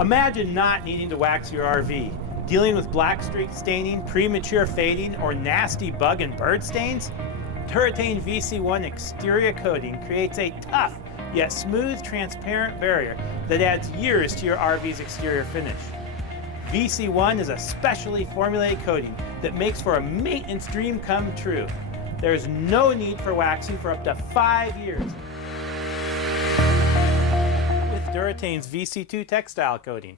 Imagine not needing to wax your RV, dealing with black streak staining, premature fading, or nasty bug and bird stains? Duratain VC1 exterior coating creates a tough yet smooth, transparent barrier that adds years to your RV's exterior finish. VC1 is a specially formulated coating that makes for a maintenance dream come true. There's no need for waxing for up to 5 years. With Duratain's VC2 textile coating,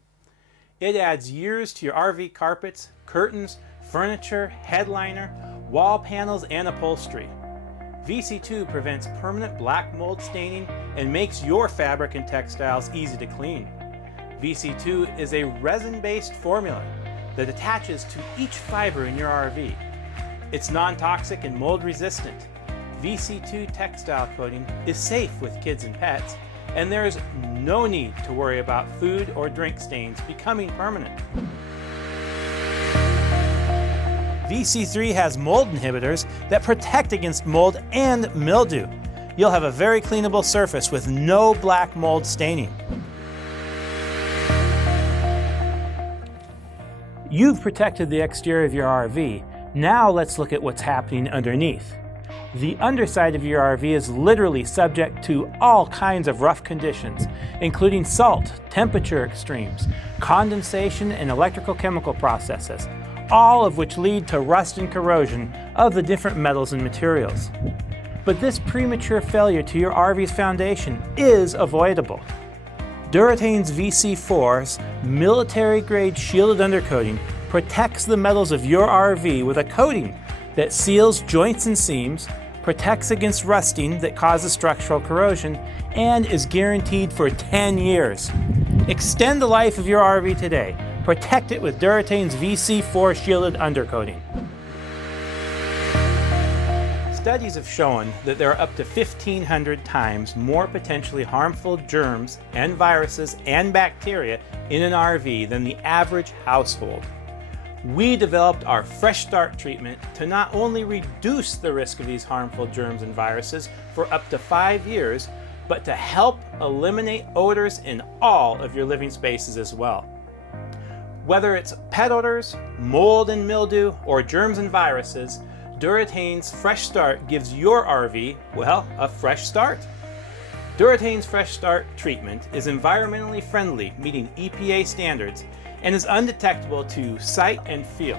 it adds years to your RV carpets, curtains, furniture, headliner, wall panels, and upholstery. VC2 prevents permanent black mold staining and makes your fabric and textiles easy to clean. VC2 is a resin-based formula that attaches to each fiber in your RV. It's non-toxic and mold-resistant. VC2 textile coating is safe with kids and pets, and there's no need to worry about food or drink stains becoming permanent. VC3 has mold inhibitors that protect against mold and mildew. You'll have a very cleanable surface with no black mold staining. You've protected the exterior of your RV. Now let's look at what's happening underneath. The underside of your RV is literally subject to all kinds of rough conditions, including salt, temperature extremes, condensation, and electrical chemical processes, all of which lead to rust and corrosion of the different metals and materials. But this premature failure to your RV's foundation is avoidable. Duratain's VC4's military-grade shielded undercoating protects the metals of your RV with a coating that seals joints and seams, protects against rusting that causes structural corrosion, and is guaranteed for 10 years. Extend the life of your RV today. Protect it with Duratain's VC4 shielded undercoating. Studies have shown that there are up to 1,500 times more potentially harmful germs and viruses and bacteria in an RV than the average household. We developed our Fresh Start treatment to not only reduce the risk of these harmful germs and viruses for up to 5 years, but to help eliminate odors in all of your living spaces as well. Whether it's pet odors, mold and mildew, or germs and viruses, Duratain's Fresh Start gives your RV, well, a fresh start. Duratain's Fresh Start treatment is environmentally friendly, meeting EPA standards, and is undetectable to sight and feel.